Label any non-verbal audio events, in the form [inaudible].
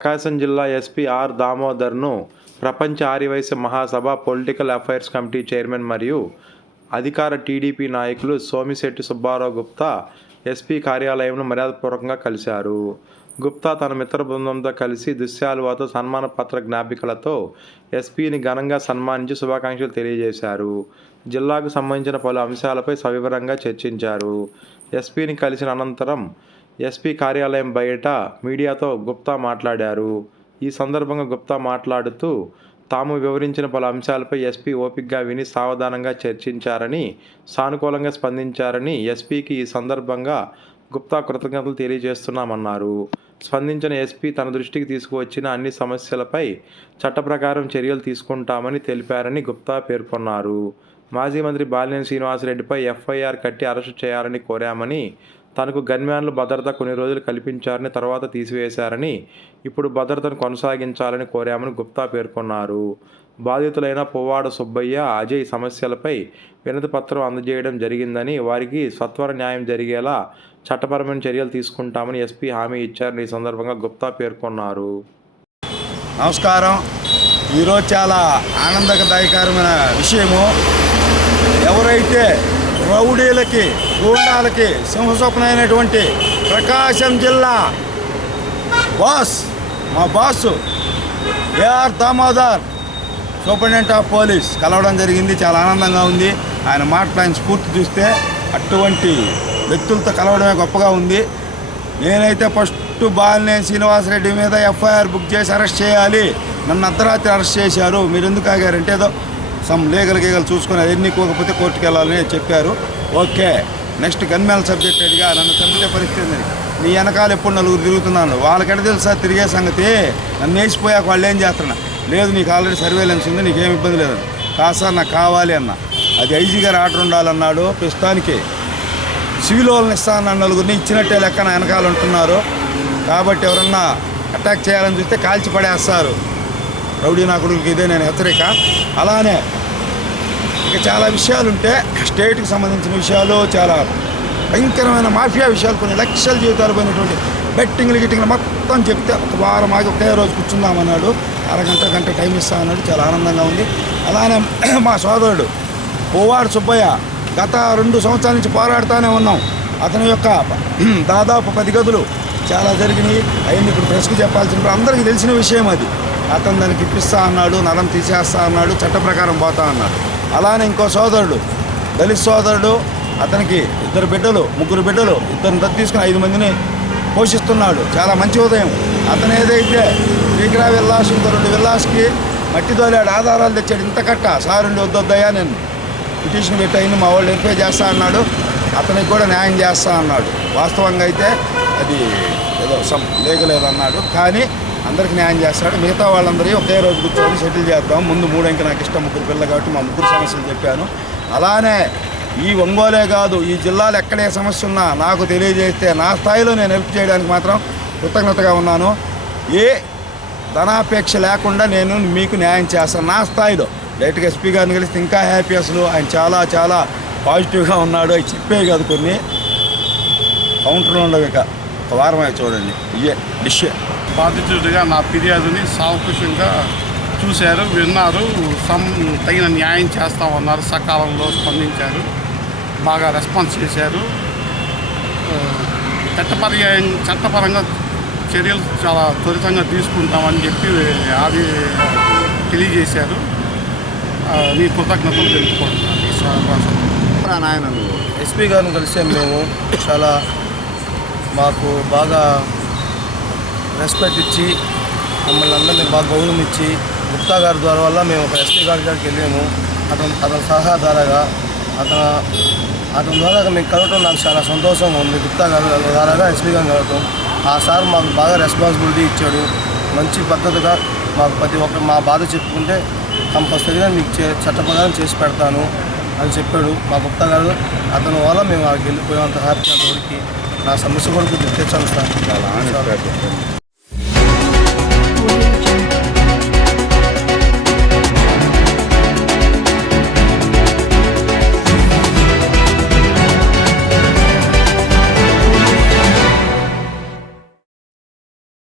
ప్రకాశం జిల్లా SP R దామోదర్ను Prapancha Aryavysya Mahasabha political affairs committee chairman మరియు అధికార టీడీపీ నాయకులు సోమిశెట్టి సుబ్బారావు గుప్తా ఎస్పీ కార్యాలయంలో మర్యాదపూర్వకంగా కలిశారు. గుప్తా తన మిత్ర బృందంతో కలిసి దుశ్శాలువాతో సన్మాన పత్ర జ్ఞాపికలతో ఎస్పీని ఘనంగా సన్మానించి శుభాకాంక్షలు తెలియజేశారు. జిల్లాకు సంబంధించిన పలు అంశాలపై సవివరంగా చర్చించారు. ఎస్పీని కలిసిన అనంతరం ఎస్పీ కార్యాలయం బయట మీడియాతో గుప్తా మాట్లాడారు. ఈ సందర్భంగా గుప్తా మాట్లాడుతూ తాము వివరించిన పలు అంశాలపై ఎస్పీ ఓపికగా విని సావధానంగా చర్చించారని సానుకూలంగా స్పందించారని ఎస్పీకి ఈ సందర్భంగా గుప్తా కృతజ్ఞతలు తెలియజేస్తున్నామన్నారు. స్పందించిన ఎస్పీ తన దృష్టికి తీసుకువచ్చిన అన్ని సమస్యలపై చట్ట ప్రకారం చర్యలు తీసుకుంటామని తెలిపారని గుప్తా పేర్కొన్నారు. మాజీ మంత్రి బాలినేని శ్రీనివాసరెడ్డిపై ఎఫ్ఐఆర్ కట్టి అరెస్టు చేయాలని కోరామని తనకు గన్మ్యాన్లు భద్రత కొన్ని రోజులు కల్పించారని తర్వాత తీసివేశారని ఇప్పుడు భద్రతను కొనసాగించాలని కోరామని గుప్తా పేర్కొన్నారు. బాధితులైన పువ్వాడ సుబ్బయ్య అజయ్ సమస్యలపై వినతిపత్రం అందజేయడం జరిగిందని వారికి సత్వర న్యాయం జరిగేలా చట్టపరమైన చర్యలు తీసుకుంటామని ఎస్పీ హామీ ఇచ్చారని ఈ సందర్భంగా గుప్తా పేర్కొన్నారు. నమస్కారం. ఈరోజు చాలా ఆనందదాయకరమైన విషయము. ఎవరైతే రౌడీలకి గూండాలకి సింహస్వప్నమైనటువంటి ప్రకాశం జిల్లా బాస్ మా boss AR Damodar superintendent of police. కలవడం జరిగింది చాలా ఆనందంగా ఉంది. ఆయన మాటలు ఆయన స్ఫూర్తి చూస్తే అటువంటి వ్యక్తులతో కలవడమే గొప్పగా ఉంది. నేనైతే ఫస్ట్ బాలినేని శ్రీనివాసరెడ్డి మీద ఎఫ్ఐఆర్ బుక్ చేసి అరెస్ట్ చేయాలి. నన్ను అర్ధరాత్రి అరెస్ట్ చేశారు. మీరు ఎందుకు ఆగారంటే ఏదో సమ్ లీగల్ గీగలు చూసుకొని అది ఎన్ని కోకపోతే కోర్టుకు వెళ్ళాలని చెప్పారు. ఓకే. నెక్స్ట్ గన్మేల సబ్జెక్ట్ అడిగా నన్ను చంపితే పరిస్థితి ఉంది నీ వెనకాల ఎప్పుడు నలుగురు తిరుగుతున్నాను? వాళ్ళకెడ తెలుసా తిరిగే సంగతి? నన్ను వేసిపోయాక వాళ్ళు ఏం చేస్తున్నా? లేదు నీకు ఆల్రెడీ సర్వేలెన్స్ ఉంది నీకేం ఇబ్బంది లేదని కాసార్ నాకు కావాలి అన్న. అది ఐజీ గారు ఆర్డర్ ఉండాలన్నాడు ప్రస్తుతానికి. సివిల్ వాళ్ళని ఇస్తానన్న నలుగురిని ఇచ్చినట్టే లెక్కన వెనకాల ఉంటున్నారు. కాబట్టి ఎవరన్నా అటాక్ చేయాలని చూస్తే కాల్చి పడేస్తారు. రౌడీ నా ఇదే నేను హెచ్చరిక. అలానే ఇక చాలా విషయాలు ఉంటే స్టేట్కి సంబంధించిన విషయాలు చాలా భయంకరమైన మాఫియా విషయాలు కొన్ని లక్షల జీవితాలు పోయినటువంటి బెట్టింగ్లు గిట్టింగ్లు మొత్తం చెప్తే ఒక వారం ఆగి ఒకే రోజు కూర్చుందామన్నాడు. అరగంట గంట టైం ఇస్తా అన్నాడు చాలా ఆనందంగా ఉంది. అలానే [clears throat] మా సోదరుడు పోవాడు సుబ్బయ్య గత రెండు సంవత్సరాల నుంచి పోరాడుతూనే ఉన్నాం. అతని యొక్క [clears throat] దాదాపు పది గదులు చాలా జరిగినాయి. అవన్నీ ఇప్పుడు ప్రెస్కి చెప్పాల్సిన అందరికీ తెలిసిన విషయం అది. అతను దానికి ఇప్పిస్తా అన్నాడు నరం తీసేస్తా అన్నాడు చట్ట ప్రకారం పోతా అన్నాడు. అలానే ఇంకో సోదరుడు దళిత్ సోదరుడు అతనికి ఇద్దరు బిడ్డలు ముగ్గురు బిడ్డలు ఇద్దరిని దత్తు తీసుకుని ఐదు మందిని పోషిస్తున్నాడు. చాలా మంచి ఉదయం. అతను ఏదైతే శ్రీకరా విల్లాస్ ఇంకో రెండు విల్లాస్కి మట్టి తోలాడు ఆధారాలు తెచ్చాడు ఇంత కట్ట. సారుండి వద్దొద్దయ్యా నేను పిటిషన్ పెట్టయింది మా వాళ్ళు ఎక్కువ చేస్తా అన్నాడు. అతనికి కూడా న్యాయం చేస్తా అన్నాడు. వాస్తవంగా అయితే అది ఏదో సమ్ లేగలేదన్నాడు. కానీ అందరికి న్యాయం చేస్తాడు. మిగతా వాళ్ళందరూ ఒకే రోజు కూర్చొని సెటిల్ చేద్దాం. ముందు మూడంకి నాకు ఇష్టం ముగ్గురు పిల్లలు కాబట్టి మా ముగ్గురు సమస్యలు చెప్పాను. అలానే ఈ ఒంగోలే కాదు ఈ జిల్లాలో ఎక్కడే సమస్య ఉన్నా నాకు తెలియజేస్తే నా స్థాయిలో నేను హెల్ప్ చేయడానికి మాత్రం కృతజ్ఞతగా ఉన్నాను. ఏ ధనాపేక్ష లేకుండా నేను మీకు న్యాయం చేస్తాను నా స్థాయిలో. డైరెక్ట్గా ఎస్పీ గారిని కలిసి ఇంకా హ్యాపీ అసలు. ఆయన చాలా చాలా పాజిటివ్గా ఉన్నాడు. అవి చెప్పే కాదు కొన్ని. కౌంటర్లో ఉండవు ఇక. ఒక వారమే చూడండి. ఇయే డిష్. బాధితుడిగా నా ఫిర్యాదుని సావకాశంగా చూశారు విన్నారు సమ్ తగిన న్యాయం చేస్తామన్నారు సకాలంలో స్పందించారు బాగా రెస్పాన్స్ చేశారు. ఆ, చట్టపర్యాయం చట్టపరంగా చర్యలు చాలా త్వరితంగా తీసుకుంటామని చెప్పి అది తెలియజేశారు. నీ కృతజ్ఞతలు తెలుపుకుంటున్నాను నాయన ఎస్పీ గారిని కలిసే మేము చాలా మాకు బాగా రెస్పెక్ట్ ఇచ్చి మమ్మల్ని అందరినీ బాగా గౌరవం ఇచ్చి గుప్తా గారి ద్వారా వల్ల మేము ఒక ఎస్పీ గారి దగ్గరికి వెళ్ళాము. అతను అతని సలహా ద్వారాగా అతను అతని ద్వారా మేము కలవటం నాకు చాలా సంతోషంగా ఉంది. గుప్తా గారి ద్వారాగా ఎస్పీ గారిని కలవటం. ఆ సార్ మాకు బాగా రెస్పాన్సిబిలిటీ ఇచ్చాడు. మంచి పద్ధతిగా మాకు ప్రతి ఒక్క మా బాధ చెప్పుకుంటే కంపల్సరీగా మీకు చే చట్ట ప్రకారం చేసి పెడతాను అని చెప్పాడు. మా గుప్తా గారు అతని వల్ల మేము అక్కడికి వెళ్ళిపోయాం అంత హ్యాపీ అంతవరకు నా సమస్య కూడా కొద్దిగా తెచ్చాను సార్. చాలా